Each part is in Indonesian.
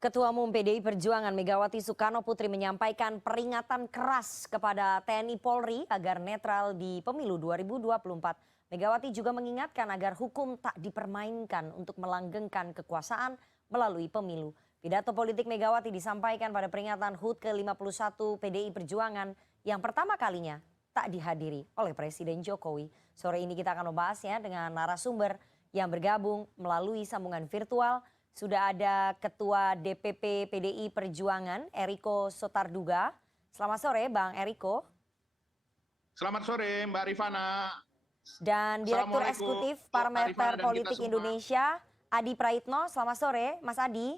Ketua Umum PDI Perjuangan Megawati Soekarno Putri menyampaikan peringatan keras kepada TNI Polri agar netral di pemilu 2024. Megawati juga mengingatkan agar hukum tak dipermainkan untuk melanggengkan kekuasaan melalui pemilu. Pidato politik Megawati disampaikan pada peringatan HUT ke-51 PDI Perjuangan yang pertama kalinya tak dihadiri oleh Presiden Jokowi. Sore ini kita akan membahasnya dengan narasumber yang bergabung melalui sambungan virtual. Sudah ada Ketua DPP PDI Perjuangan, Eriko Sotarduga. Selamat sore, Bang Eriko. Selamat sore, Mbak Rifana. Dan Direktur Eksekutif Parameter Politik Indonesia, Adi Praitno. Selamat sore, Mas Adi.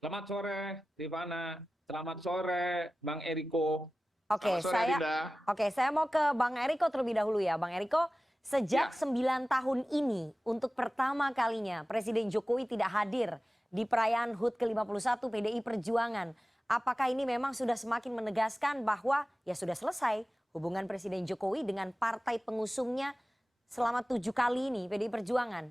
Selamat sore, Rifana. Selamat sore, Bang Eriko. Oke, saya mau ke Bang Eriko terlebih dahulu ya. Bang Eriko, sejak 9 tahun ini untuk pertama kalinya Presiden Jokowi tidak hadir di perayaan HUT ke-51 PDI Perjuangan. Apakah ini memang sudah semakin menegaskan bahwa ya sudah selesai hubungan Presiden Jokowi dengan partai pengusungnya selama 7 kali ini PDI Perjuangan?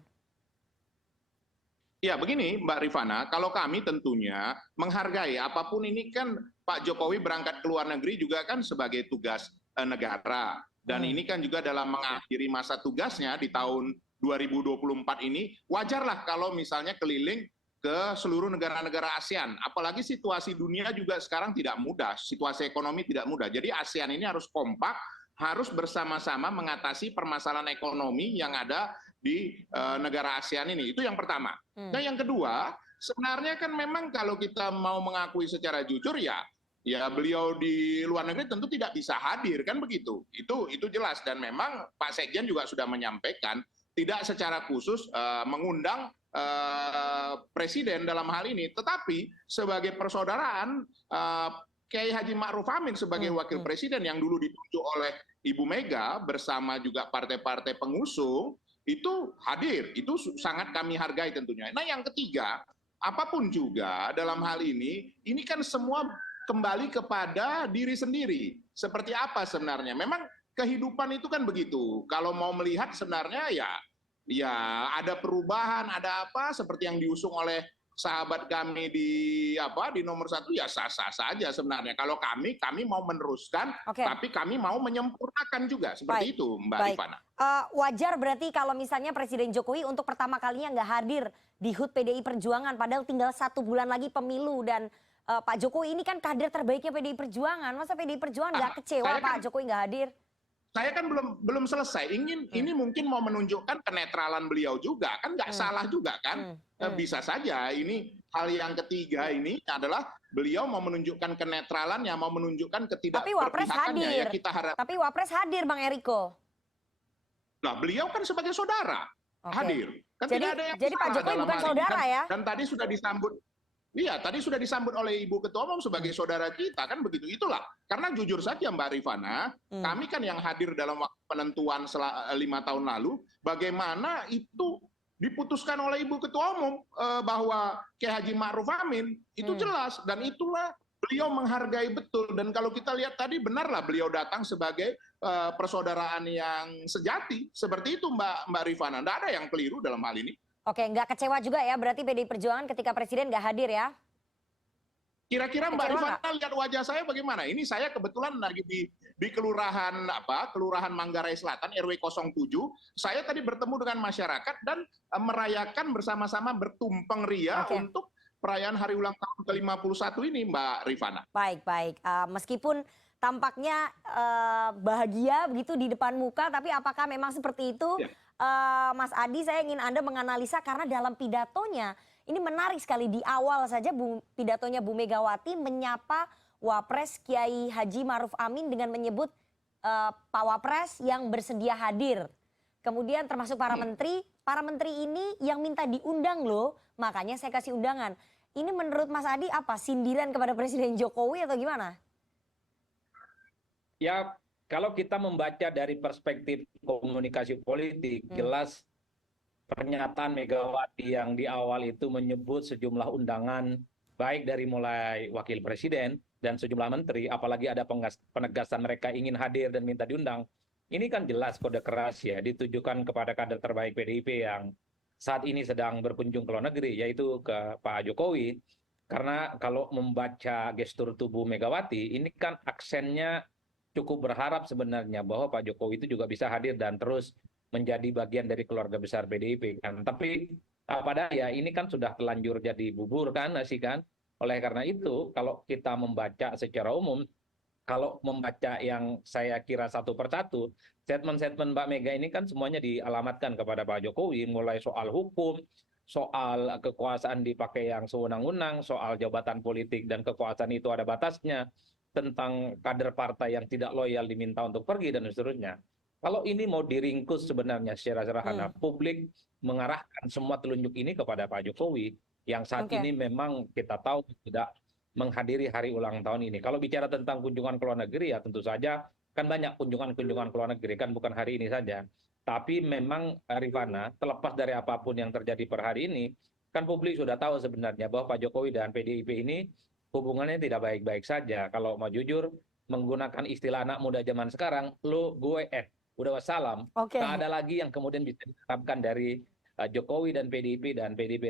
Ya begini Mbak Rifana, kalau kami tentunya menghargai apapun ini kan Pak Jokowi berangkat ke luar negeri juga kan sebagai tugas negara. Dan ini kan juga dalam mengakhiri masa tugasnya di tahun 2024 ini, wajarlah kalau misalnya keliling ke seluruh negara-negara ASEAN. Apalagi situasi dunia juga sekarang tidak mudah, situasi ekonomi tidak mudah. Jadi ASEAN ini harus kompak, harus bersama-sama mengatasi permasalahan ekonomi yang ada di negara ASEAN ini. Itu yang pertama. Nah yang kedua, sebenarnya kan memang kalau kita mau mengakui secara jujur ya beliau di luar negeri tentu tidak bisa hadir kan begitu. Itu jelas dan memang Pak Sekjen juga sudah menyampaikan tidak secara khusus mengundang presiden dalam hal ini, tetapi sebagai persaudaraan Kiai Haji Ma'ruf Amin sebagai wakil presiden yang dulu ditunjuk oleh Ibu Mega bersama juga partai-partai pengusung itu hadir, itu sangat kami hargai tentunya. Nah yang ketiga, apapun juga dalam hal ini kan semua kembali kepada diri sendiri. Seperti apa sebenarnya? Memang kehidupan itu kan begitu. Kalau mau melihat sebenarnya ya ada perubahan, ada apa seperti yang diusung oleh sahabat kami di nomor 1 ya sah-sah saja sebenarnya. Kalau kami mau meneruskan, tapi kami mau menyempurnakan juga seperti itu, Mbak Rifana. Wajar berarti kalau misalnya Presiden Jokowi untuk pertama kalinya nggak hadir di HUT PDI Perjuangan, padahal tinggal 1 bulan lagi pemilu dan Pak Jokowi ini kan kader terbaiknya PDI Perjuangan. Masa PDI Perjuangan nggak kecewa Pak Jokowi nggak hadir? Saya kan belum selesai. Ini mungkin mau menunjukkan kenetralan beliau juga, kan nggak salah juga kan? Bisa saja. Ini hal yang ketiga ini adalah beliau mau menunjukkan kenetralannya, mau menunjukkan ketidakberpihakannya. Ya kita harap. Tapi Wapres hadir, Bang Eriko. Nah, beliau kan sebagai saudara hadir. Kan jadi, tidak ada yang jadi Pak Jokowi bukan saudara ya? Dan tadi sudah disambut. Iya, tadi sudah disambut oleh Ibu Ketua Umum sebagai saudara kita, kan begitu. Itulah, karena jujur saja Mbak Rifana, kami kan yang hadir dalam waktu penentuan 5 tahun lalu, bagaimana itu diputuskan oleh Ibu Ketua Umum bahwa Kiai Haji Ma'ruf Amin, itu jelas, dan itulah beliau menghargai betul. Dan kalau kita lihat tadi, benarlah beliau datang sebagai persaudaraan yang sejati, seperti itu Mbak Rifana. Tidak ada yang keliru dalam hal ini. Oke, nggak kecewa juga ya berarti PDI Perjuangan ketika Presiden nggak hadir ya? Kira-kira Mbak Rifana lihat wajah saya bagaimana? Ini saya kebetulan lagi di kelurahan Kelurahan Manggarai Selatan RW 07. Saya tadi bertemu dengan masyarakat dan merayakan bersama-sama bertumpeng ria untuk perayaan hari ulang tahun ke-51 ini Mbak Rifana. Baik. Meskipun tampaknya bahagia begitu di depan muka, tapi apakah memang seperti itu? Mas Adi, saya ingin Anda menganalisa karena dalam pidatonya ini menarik sekali. Di awal saja pidatonya Bu Megawati menyapa Wapres Kiai Haji Ma'ruf Amin dengan menyebut Pak Wapres yang bersedia hadir. Kemudian termasuk para menteri ini yang minta diundang loh, makanya saya kasih undangan. Ini menurut Mas Adi apa? Sindiran kepada Presiden Jokowi atau gimana? Ya, kalau kita membaca dari perspektif komunikasi politik, jelas pernyataan Megawati yang di awal itu menyebut sejumlah undangan, baik dari mulai wakil presiden dan sejumlah menteri, apalagi ada penegasan mereka ingin hadir dan minta diundang. Ini kan jelas kode keras ya, ditujukan kepada kader terbaik PDIP yang saat ini sedang berkunjung ke luar negeri, yaitu ke Pak Jokowi. Karena kalau membaca gestur tubuh Megawati, ini kan aksennya cukup berharap sebenarnya bahwa Pak Jokowi itu juga bisa hadir dan terus menjadi bagian dari keluarga besar PDIP kan. Tapi apa daya, ini kan sudah telanjur jadi bubur kan, sih kan. Oleh karena itu, kalau kita membaca secara umum, kalau membaca yang saya kira satu persatu, statement-statement Mbak Mega ini kan semuanya dialamatkan kepada Pak Jokowi, mulai soal hukum, soal kekuasaan dipakai yang sewenang-wenang, soal jabatan politik dan kekuasaan itu ada batasnya, tentang kader partai yang tidak loyal diminta untuk pergi dan seterusnya. Kalau ini mau diringkus sebenarnya secara sederhana, publik mengarahkan semua telunjuk ini kepada Pak Jokowi yang saat Oke. ini memang kita tahu tidak menghadiri hari ulang tahun ini. Kalau bicara tentang kunjungan ke luar negeri, ya tentu saja kan banyak kunjungan-kunjungan ke luar negeri, kan bukan hari ini saja. Tapi memang Rifana, terlepas dari apapun yang terjadi per hari ini, kan publik sudah tahu sebenarnya bahwa Pak Jokowi dan PDIP ini hubungannya tidak baik-baik saja. Kalau mau jujur, menggunakan istilah anak muda zaman sekarang, lo, gue, udah wassalam. Oke. Tak ada lagi yang kemudian bisa diharapkan dari Jokowi dan PDIP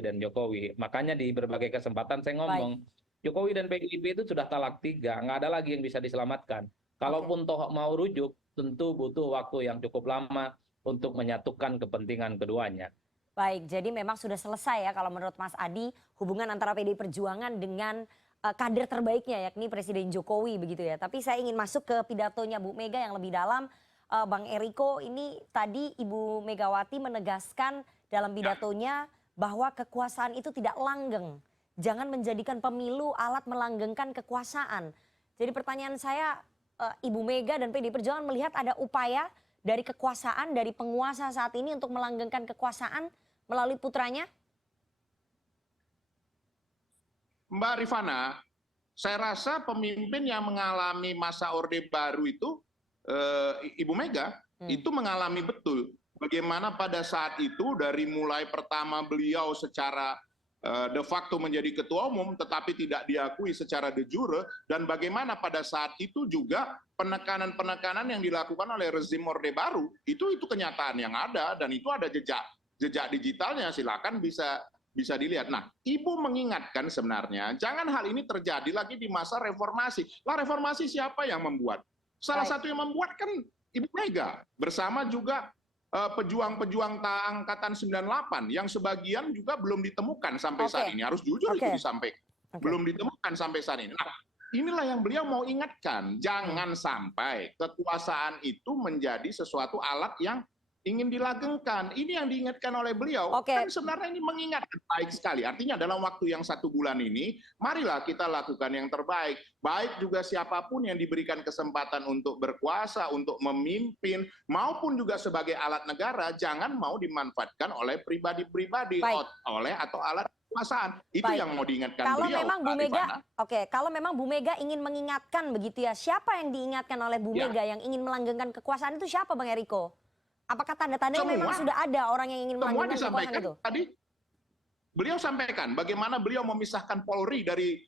dan Jokowi. Makanya di berbagai kesempatan saya ngomong, Jokowi dan PDIP itu sudah talak 3, nggak ada lagi yang bisa diselamatkan. Kalaupun toh mau rujuk, tentu butuh waktu yang cukup lama untuk menyatukan kepentingan keduanya. Baik, jadi memang sudah selesai ya kalau menurut Mas Adi hubungan antara PDI Perjuangan dengan kader terbaiknya yakni Presiden Jokowi begitu ya. Tapi saya ingin masuk ke pidatonya Bu Mega yang lebih dalam. Bang Eriko, ini tadi Ibu Megawati menegaskan dalam pidatonya bahwa kekuasaan itu tidak langgeng. Jangan menjadikan pemilu alat melanggengkan kekuasaan. Jadi pertanyaan saya, Ibu Mega dan PDI Perjuangan melihat ada upaya dari kekuasaan, dari penguasa saat ini untuk melanggengkan kekuasaan melalui putranya? Mbak Rifana, saya rasa pemimpin yang mengalami masa Orde Baru itu, Ibu Mega, itu mengalami betul bagaimana pada saat itu dari mulai pertama beliau secara de facto menjadi ketua umum tetapi tidak diakui secara de jure, dan bagaimana pada saat itu juga penekanan-penekanan yang dilakukan oleh rezim Orde Baru itu kenyataan yang ada, dan itu ada jejak digitalnya, silakan bisa dilihat. Nah, Ibu mengingatkan sebenarnya jangan hal ini terjadi lagi di masa reformasi. Lah, reformasi siapa yang membuat? Salah satu yang membuat kan Ibu Mega bersama juga pejuang-pejuang angkatan 98 yang sebagian juga belum ditemukan sampai saat ini. Harus jujur itu disampaikan. Belum ditemukan sampai saat ini. Nah, inilah yang beliau mau ingatkan. Jangan sampai kekuasaan itu menjadi sesuatu alat yang ingin dilanggengkan. Ini yang diingatkan oleh beliau. Kan sebenarnya ini mengingatkan baik sekali. Artinya dalam waktu yang 1 bulan ini, marilah kita lakukan yang terbaik. Baik juga siapapun yang diberikan kesempatan untuk berkuasa, untuk memimpin, maupun juga sebagai alat negara, jangan mau dimanfaatkan oleh pribadi-pribadi, atau alat kekuasaan. Itu yang mau diingatkan kalau beliau. Memang Bu Mega, kalau memang Bu Mega ingin mengingatkan begitu ya, siapa yang diingatkan oleh Bu Mega yang ingin melanggengkan kekuasaan itu siapa, Bang Eriko? Apakah tanda-tandanya memang sudah ada orang yang ingin melanggengkan kekuasaan itu? Tadi beliau sampaikan bagaimana beliau memisahkan Polri dari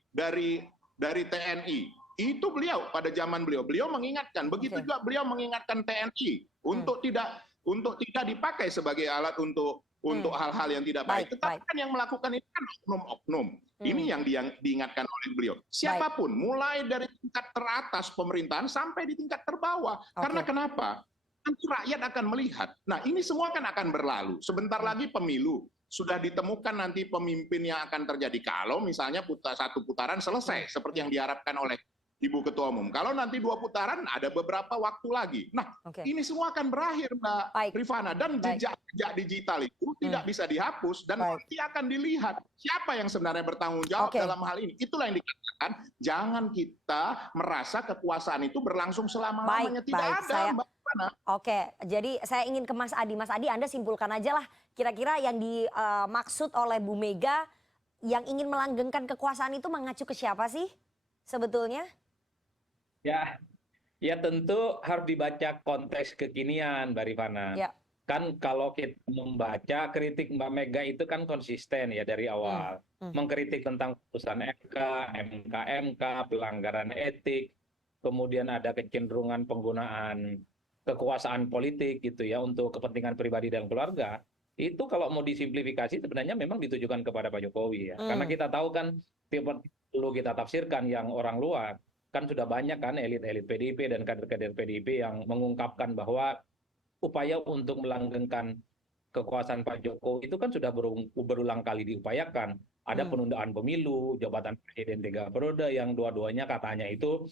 TNI. Itu beliau pada zaman beliau mengingatkan. Begitu juga beliau mengingatkan TNI untuk tidak dipakai sebagai alat untuk hal-hal yang tidak baik. Tetapi kan yang melakukan itu kan oknum-oknum. Ini yang diingatkan oleh beliau. Siapapun, mulai dari tingkat teratas pemerintahan sampai di tingkat terbawah. Karena kenapa? Nanti rakyat akan melihat. Nah, ini semua kan akan berlalu. Sebentar lagi pemilu. Sudah ditemukan nanti pemimpin yang akan terjadi. Kalau misalnya satu putaran selesai, seperti yang diharapkan oleh Ibu Ketua Umum. Kalau nanti 2 putaran, ada beberapa waktu lagi. Nah, ini semua akan berakhir, Mbak Rifana. Dan jejak digital itu tidak bisa dihapus. Dan nanti akan dilihat siapa yang sebenarnya bertanggung jawab dalam hal ini. Itulah yang dikatakan, jangan kita merasa kekuasaan itu berlangsung selama-lamanya. Tidak ada, Mbak. Oke, jadi saya ingin ke Mas Adi. Mas Adi, Anda simpulkan aja lah kira-kira yang dimaksud oleh Bu Mega yang ingin melanggengkan kekuasaan itu mengacu ke siapa sih sebetulnya? Ya tentu harus dibaca konteks kekinian, Mbak Rifana. Kan kalau kita membaca kritik Mbak Mega itu kan konsisten ya dari awal. Mengkritik tentang putusan MK, pelanggaran etik, kemudian ada kecenderungan penggunaan kekuasaan politik gitu ya untuk kepentingan pribadi dan keluarga. itu kalau mau disimplifikasi sebenarnya memang ditujukan kepada Pak Jokowi ya. Karena kita tahu kan perlu kita tafsirkan yang orang luar kan sudah banyak kan elit-elit PDIP dan kader-kader PDIP yang mengungkapkan bahwa upaya untuk melanggengkan kekuasaan Pak Jokowi itu kan sudah berulang kali diupayakan. Ada penundaan pemilu, jabatan presiden 3 periode yang dua-duanya katanya itu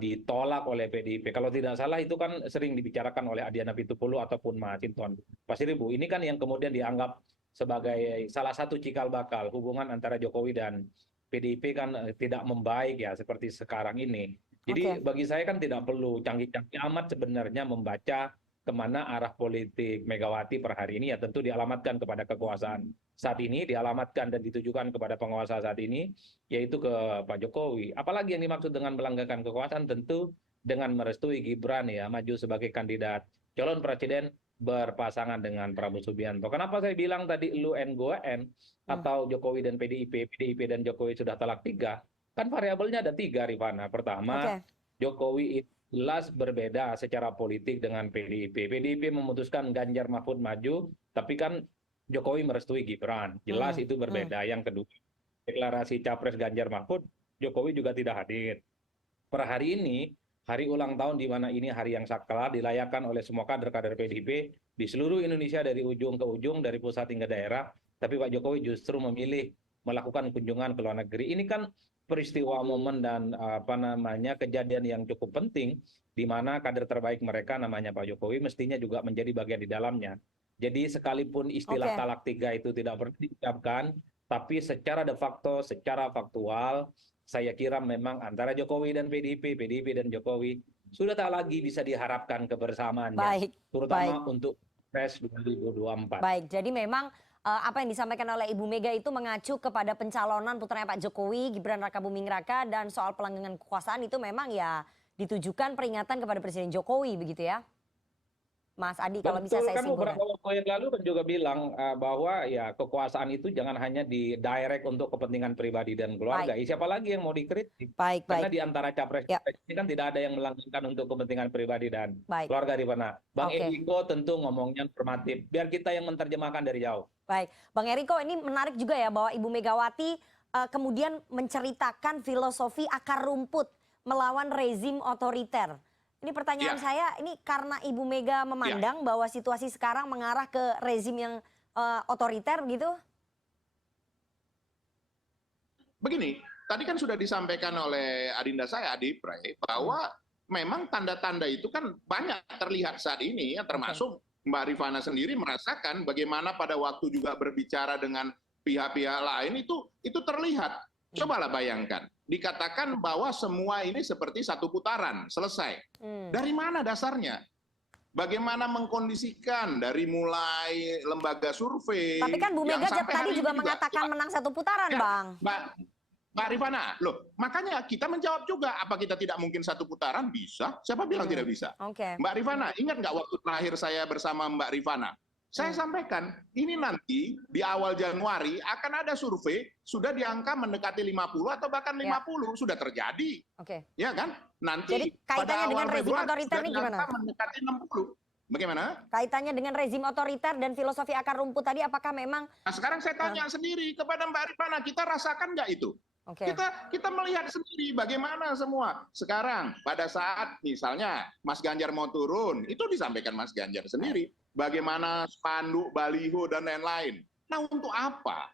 ditolak oleh PDIP. Kalau tidak salah itu kan sering dibicarakan oleh Adiana Pitupulu ataupun Mas Hinton Pasaribu. Ini kan yang kemudian dianggap sebagai salah satu cikal bakal hubungan antara Jokowi dan PDIP kan tidak membaik ya seperti sekarang ini. Jadi bagi saya kan tidak perlu canggih-canggih amat sebenarnya membaca kemana arah politik Megawati per hari ini, ya tentu dialamatkan kepada kekuasaan saat ini, dialamatkan dan ditujukan kepada penguasa saat ini, yaitu ke Pak Jokowi. Apalagi yang dimaksud dengan melanggengkan kekuasaan, tentu dengan merestui Gibran ya maju sebagai kandidat calon presiden berpasangan dengan Prabowo Subianto. Kenapa saya bilang tadi lu and go and atau Jokowi dan PDIP, PDIP dan Jokowi sudah talak 3, kan variabelnya ada 3, Rifana. Pertama, Jokowi itu jelas berbeda secara politik dengan PDIP. PDIP memutuskan Ganjar Mahfud maju, tapi kan Jokowi merestui Gibran. Jelas itu berbeda. Yang kedua, deklarasi Capres Ganjar Mahfud, Jokowi juga tidak hadir. Per hari ini, hari ulang tahun di mana ini hari yang sakral, dilayakan oleh semua kader-kader PDIP di seluruh Indonesia dari ujung ke ujung, dari pusat hingga daerah, tapi Pak Jokowi justru memilih melakukan kunjungan ke luar negeri. Ini kan peristiwa momen dan kejadian yang cukup penting di mana kader terbaik mereka namanya Pak Jokowi mestinya juga menjadi bagian di dalamnya. Jadi sekalipun istilah talak 3 itu tidak pernah diucapkan, tapi secara de facto, secara faktual, saya kira memang antara Jokowi dan PDIP, PDIP dan Jokowi sudah tak lagi bisa diharapkan kebersamaannya, terutama untuk Pres 2024. Baik, jadi memang apa yang disampaikan oleh Ibu Mega itu mengacu kepada pencalonan putranya Pak Jokowi, Gibran Rakabuming Raka, dan soal pelanggengan kekuasaan itu memang ya ditujukan peringatan kepada Presiden Jokowi begitu ya, Mas Adi, kalau bisa saya kan simpulkan. beberapa waktu yang lalu kan juga bilang bahwa ya kekuasaan itu jangan hanya di direct untuk kepentingan pribadi dan keluarga. Siapa lagi yang mau dikritik? Karena di antara capres ini kan tidak ada yang melanggengkan untuk kepentingan pribadi dan keluarga, Rifana. Bang Eriko tentu ngomongnya normatif, biar kita yang menerjemahkan dari jauh. Baik, Bang Eriko, ini menarik juga ya bahwa Ibu Megawati kemudian menceritakan filosofi akar rumput melawan rezim otoriter. Ini pertanyaan saya, ini karena Ibu Mega memandang bahwa situasi sekarang mengarah ke rezim yang otoriter gitu? Begini, tadi kan sudah disampaikan oleh adinda saya, Adi Pray, bahwa memang tanda-tanda itu kan banyak terlihat saat ini, ya, termasuk Mbak Rifana sendiri merasakan bagaimana pada waktu juga berbicara dengan pihak-pihak lain itu terlihat. Cobalah bayangkan, dikatakan bahwa semua ini seperti satu putaran, selesai. Dari mana dasarnya? Bagaimana mengkondisikan dari mulai lembaga survei. Tapi kan Bu Mega tadi juga mengatakan menang satu putaran, Bang. Mbak Rifana, loh makanya kita menjawab juga, apa kita tidak mungkin satu putaran? Bisa, siapa bilang tidak bisa? Mbak Rifana, ingat nggak waktu terakhir saya bersama Mbak Rifana? Saya sampaikan, ini nanti di awal Januari akan ada survei, sudah di angka mendekati 50 atau bahkan 50, sudah terjadi. Ya kan? Nanti jadi kaitannya dengan rezim otoriter ini gimana? Mendekati 60. Bagaimana? Kaitannya dengan rezim otoriter dan filosofi akar rumput tadi, apakah memang... Nah sekarang saya tanya sendiri kepada Mbak Rifana, kita rasakan nggak itu? Kita melihat sendiri bagaimana semua. Sekarang pada saat misalnya Mas Ganjar mau turun, itu disampaikan Mas Ganjar sendiri. Bagaimana spanduk, baliho, dan lain-lain. Nah untuk apa?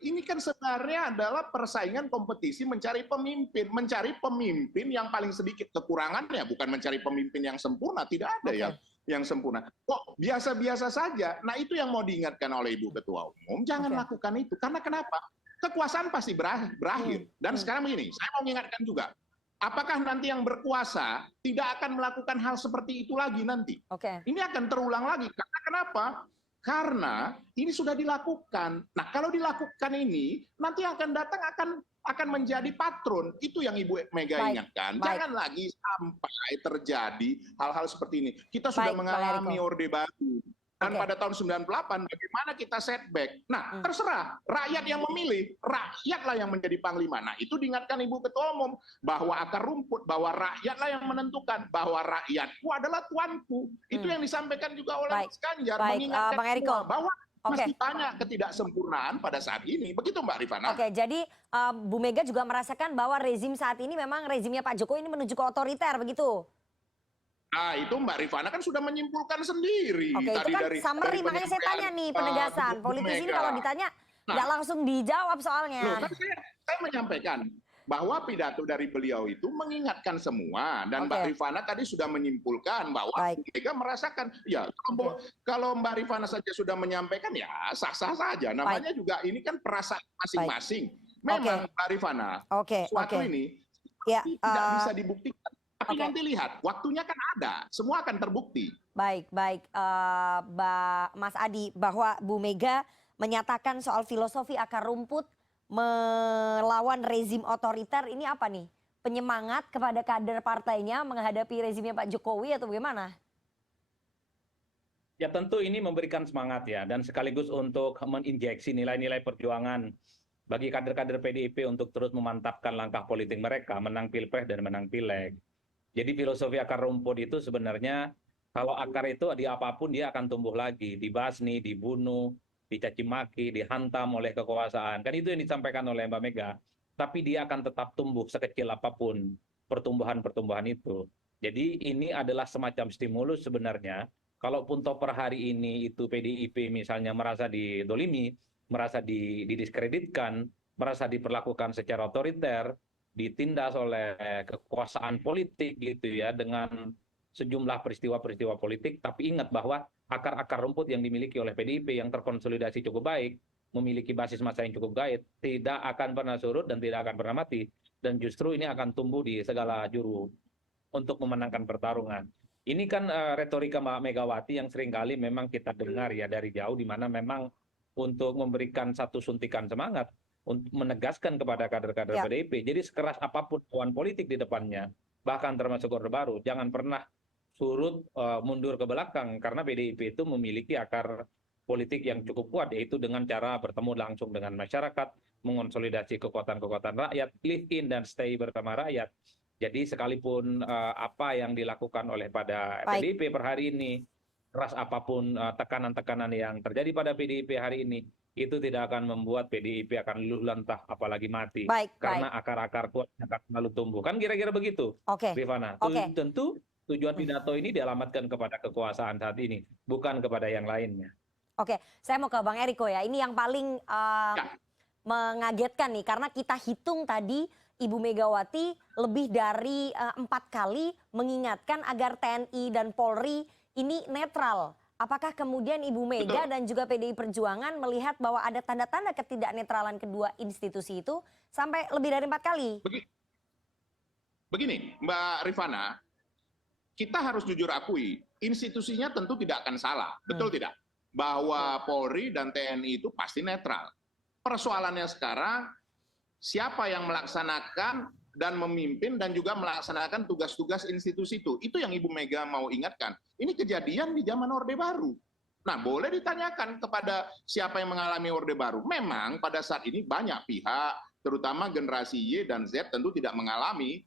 Ini kan sebenarnya adalah persaingan kompetisi mencari pemimpin yang paling sedikit kekurangannya, bukan mencari pemimpin yang sempurna, tidak ada yang sempurna. Kok biasa-biasa saja? Nah itu yang mau diingatkan oleh Ibu Ketua Umum, jangan lakukan itu. Karena kenapa? Kekuasaan pasti berakhir. Dan sekarang begini, saya mau mengingatkan juga, apakah nanti yang berkuasa tidak akan melakukan hal seperti itu lagi nanti? Ini akan terulang lagi. Karena kenapa? Karena ini sudah dilakukan. Nah, kalau dilakukan ini, nanti akan datang akan menjadi patron. Itu yang Ibu Mega ingatkan. Jangan lagi sampai terjadi hal-hal seperti ini. Kita sudah mengalami Orde Baru. Dan Oke. pada tahun 98 bagaimana kita setback. Nah, terserah rakyat yang memilih, rakyatlah yang menjadi panglima. Nah, itu diingatkan Ibu Ketua Umum bahwa akar rumput, bahwa rakyatlah yang menentukan, bahwa rakyatku adalah tuanku. Itu yang disampaikan juga oleh Baik. Mas Ganjar, Baik, mengingatkan Bang Eriko. semua bahwa Oke. masih banyak ketidaksempurnaan pada saat ini. Begitu Mbak Rifana. Oke, jadi Bu Mega juga merasakan bahwa rezim saat ini memang rezimnya Pak Jokowi ini menuju ke otoriter, begitu? Nah, itu Mbak Rifana kan sudah menyimpulkan sendiri. Oke, itu tadi kan dari summary, makanya saya tanya nih penegasan. Bu Politisi ini Mega. kalau ditanya Nah. nggak langsung dijawab Loh, soalnya. kan saya menyampaikan bahwa pidato dari beliau itu mengingatkan semua dan Oke. Mbak Rifana tadi sudah menyimpulkan bahwa Baik. Bu Mega merasakan ya kalau Mbak Rifana saja sudah menyampaikan ya sah-sah saja, namanya juga ini kan perasaan masing-masing. Memang Mbak Rifana, Oke, suatu oke. ini Ya, tidak bisa dibuktikan. Tapi oke. nanti lihat, waktunya kan ada, semua akan terbukti. Baik, baik, Mas Adi, bahwa Bu Mega menyatakan soal filosofi akar rumput melawan rezim otoriter ini apa nih? Penyemangat kepada kader partainya menghadapi rezimnya Pak Jokowi atau bagaimana? Ya tentu ini memberikan semangat ya dan sekaligus untuk menginjeksi nilai-nilai perjuangan bagi kader-kader PDIP untuk terus memantapkan langkah politik mereka menang pilpres dan menang pileg. Jadi filosofi akar rumput itu sebenarnya kalau akar itu di apapun dia akan tumbuh lagi, dibasmi, dibunuh, dicaci maki, dihantam oleh kekuasaan. Kan itu yang disampaikan oleh Mbak Mega. Tapi dia akan tetap tumbuh sekecil apapun pertumbuhan-pertumbuhan itu. Jadi ini adalah semacam stimulus sebenarnya. Kalaupun toh per hari ini itu PDIP misalnya merasa didolimi, merasa didiskreditkan, merasa diperlakukan secara otoriter, ditindas oleh kekuasaan politik gitu ya dengan sejumlah peristiwa-peristiwa politik, tapi ingat bahwa akar-akar rumput yang dimiliki oleh PDIP yang terkonsolidasi cukup baik, memiliki basis massa yang cukup baik, tidak akan pernah surut dan tidak akan pernah mati, dan justru ini akan tumbuh di segala juru untuk memenangkan pertarungan. Ini kan retorika Mbak Megawati yang seringkali memang kita dengar ya dari jauh, di mana memang untuk memberikan satu suntikan semangat, untuk menegaskan kepada kader-kader PDIP, jadi sekeras apapun lawan politik di depannya, bahkan termasuk Orde Baru, jangan pernah surut mundur ke belakang, karena PDIP itu memiliki akar politik yang cukup kuat, yaitu dengan cara bertemu langsung dengan masyarakat, mengonsolidasi kekuatan-kekuatan rakyat, live in dan stay bersama rakyat. Jadi sekalipun apa yang dilakukan oleh pada PDIP per hari ini, keras apapun tekanan-tekanan yang terjadi pada PDIP hari ini, itu tidak akan membuat PDIP akan luluh lantah apalagi mati. Karena akar-akar kuat akan selalu tumbuh. Kan kira-kira begitu, Rifana. Tentu tujuan pidato ini dialamatkan kepada kekuasaan saat ini, bukan kepada yang lainnya. Oke, saya mau ke Bang Eriko ya. Ini yang paling mengagetkan nih, karena kita hitung tadi Ibu Megawati lebih dari 4 kali mengingatkan agar TNI dan Polri ini netral. Apakah kemudian Ibu Mega dan juga PDI Perjuangan melihat bahwa ada tanda-tanda ketidaknetralan kedua institusi itu sampai lebih dari 4 kali? Begini, Mbak Rifana, kita harus jujur akui, institusinya tentu tidak akan salah, betul tidak? Bahwa Polri dan TNI itu pasti netral. Persoalannya sekarang, siapa yang melaksanakan dan memimpin dan juga melaksanakan tugas-tugas institusi itu. Itu yang Ibu Mega mau ingatkan. Ini kejadian di zaman Orde Baru. Nah, boleh ditanyakan kepada siapa yang mengalami Orde Baru. Memang pada saat ini banyak pihak, terutama generasi Y dan Z tentu tidak mengalami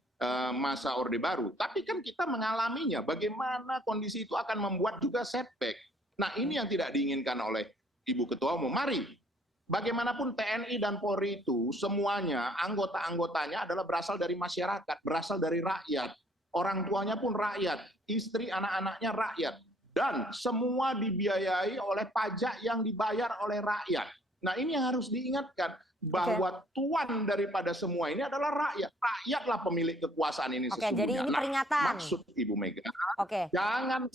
masa Orde Baru. Tapi kan kita mengalaminya. Bagaimana kondisi itu akan membuat juga setback. Nah, ini yang tidak diinginkan oleh Ibu Ketua Umum. Mari, bagaimanapun TNI dan Polri itu semuanya anggota-anggotanya adalah berasal dari masyarakat, berasal dari rakyat. Orang tuanya pun rakyat, istri anak-anaknya rakyat. Dan semua dibiayai oleh pajak yang dibayar oleh rakyat. Nah, ini yang harus diingatkan, bahwa tuan daripada semua ini adalah rakyat. Rakyatlah pemilik kekuasaan ini sesungguhnya. Jadi ini peringatan. Maksud Ibu Mega, jangan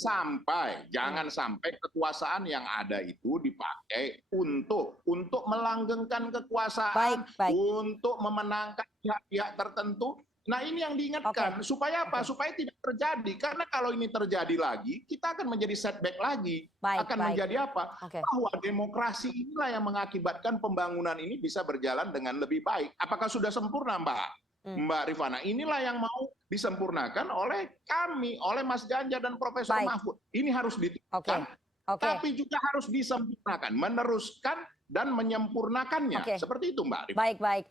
sampai kekuasaan yang ada itu dipakai untuk melanggengkan kekuasaan, untuk memenangkan pihak-pihak tertentu. Nah, ini yang diingatkan supaya apa? Supaya tidak terjadi. Karena kalau ini terjadi lagi, kita akan menjadi setback lagi. Menjadi apa? Bahwa demokrasi inilah yang mengakibatkan pembangunan ini bisa berjalan dengan lebih baik. Apakah sudah sempurna, Mbak Rifana? Inilah yang mau disempurnakan oleh kami, oleh Mas Ganjar dan Profesor Mahfud. Ini harus ditunjukkan. Oke. tapi juga harus disempurnakan, meneruskan dan menyempurnakannya. Oke. Seperti itu, Mbak Rifana. Baik, baik.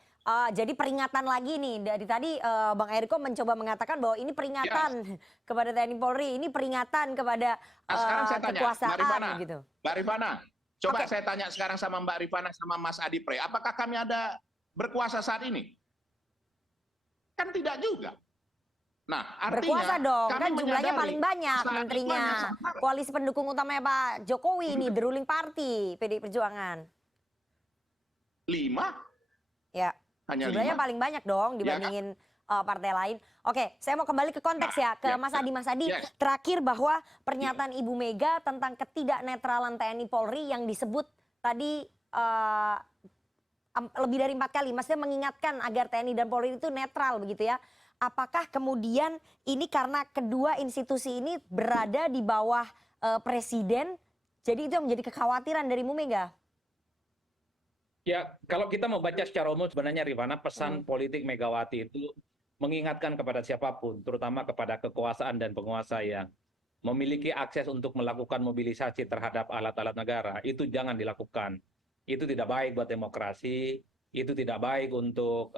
Jadi peringatan lagi nih, dari tadi Bang Eriko mencoba mengatakan bahwa ini peringatan kepada TNI Polri, ini peringatan kepada Nah, sekarang saya tanya, kekuasaan Mbak Rifana, gitu. Mbak Rifana, coba Oke. saya tanya sekarang sama Mbak Rifana sama Mas Adi Pre, apakah kami ada berkuasa saat ini? Kan tidak juga. Nah, artinya Berkuasa dong, kami kan jumlahnya menyadari paling banyak saat itu menterinya. hanya sementara. Koalisi pendukung utamanya Pak Jokowi ini, the ruling party, PDI Perjuangan. 5, Ya, hanya jumlahnya 5. paling banyak dong dibandingin partai lain. Oke, saya mau kembali ke konteks ya, ke Mas Adi. Mas Adi, Yes. terakhir bahwa pernyataan Ibu Mega tentang ketidaknetralan TNI Polri yang disebut tadi lebih dari 4 kali, maksudnya mengingatkan agar TNI dan Polri itu netral begitu ya. Apakah kemudian ini karena kedua institusi ini berada di bawah presiden, jadi itu yang menjadi kekhawatiran dari Ibu Mega? Ya, kalau kita membaca secara umum sebenarnya Rifana, pesan politik Megawati itu mengingatkan kepada siapapun, terutama kepada kekuasaan dan penguasa yang memiliki akses untuk melakukan mobilisasi terhadap alat-alat negara, itu jangan dilakukan. Itu tidak baik buat demokrasi, itu tidak baik untuk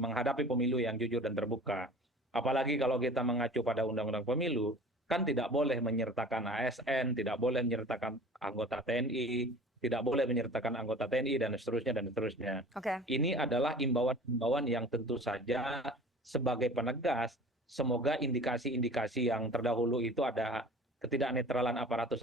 menghadapi pemilu yang jujur dan terbuka. Apalagi kalau kita mengacu pada undang-undang pemilu, kan tidak boleh menyertakan ASN, tidak boleh menyertakan anggota TNI, tidak boleh menyertakan anggota TNI dan seterusnya dan seterusnya. Oke. Ini adalah imbauan-imbauan yang tentu saja sebagai penegas, semoga indikasi-indikasi yang terdahulu itu ada ketidaknetralan aparatus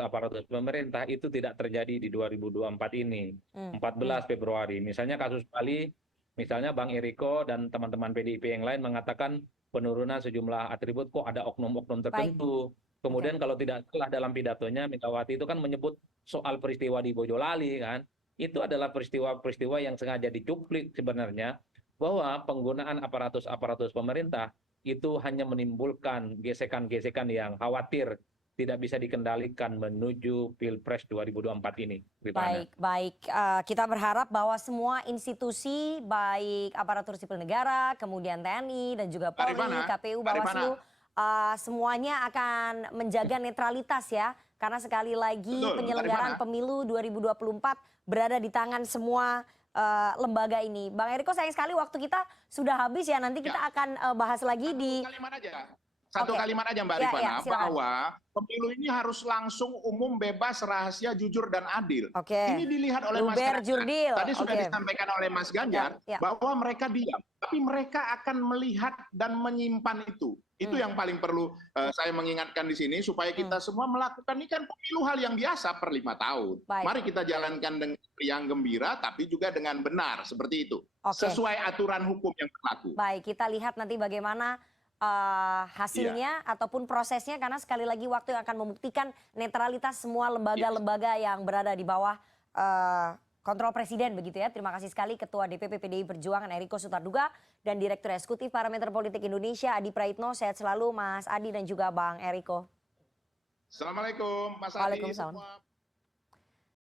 pemerintah itu tidak terjadi di 2024 ini, 14 Februari. Misalnya kasus Bali, misalnya Bang Eriko dan teman-teman PDIP yang lain mengatakan penurunan sejumlah atribut, kok ada oknum-oknum tertentu. Kemudian kalau tidak salah dalam pidatonya, Megawati itu kan menyebut soal peristiwa di Boyolali kan, itu adalah peristiwa-peristiwa yang sengaja dicuplik sebenarnya, bahwa penggunaan aparatus pemerintah itu hanya menimbulkan gesekan-gesekan yang khawatir tidak bisa dikendalikan menuju Pilpres 2024 ini. Baik, baik. Kita berharap bahwa semua institusi, baik aparatur sipil negara, kemudian TNI dan juga Polri, KPU, Bawaslu, semuanya akan menjaga netralitas ya. Karena sekali lagi penyelenggaraan pemilu 2024 berada di tangan semua lembaga ini. Bang Eriko, sayang sekali waktu kita sudah habis ya. Nanti kita akan bahas lagi di... Satu kalimat aja Mbak Rifana, bahwa pemilu ini harus langsung, umum, bebas, rahasia, jujur, dan adil. Ini dilihat oleh masyarakat. Tadi sudah disampaikan oleh Mas Ganjar bahwa mereka diam, tapi mereka akan melihat dan menyimpan itu. Itu yang paling perlu saya mengingatkan di sini, supaya kita semua melakukan, ini kan pemilu hal yang biasa per 5 tahun. Mari kita jalankan dengan yang gembira, tapi juga dengan benar, seperti itu. Sesuai aturan hukum yang berlaku. Baik, kita lihat nanti bagaimana hasilnya ataupun prosesnya, karena sekali lagi waktu yang akan membuktikan netralitas semua lembaga-lembaga yang berada di bawah kontrol presiden begitu ya. Terima kasih sekali Ketua DPP PDI Perjuangan Eriko Sutarduga dan Direktur Eksekutif Parameter Politik Indonesia Adi Praitno. Sehat selalu Mas Adi dan juga Bang Eriko. Assalamualaikum Mas Adi. Waalaikumsalam.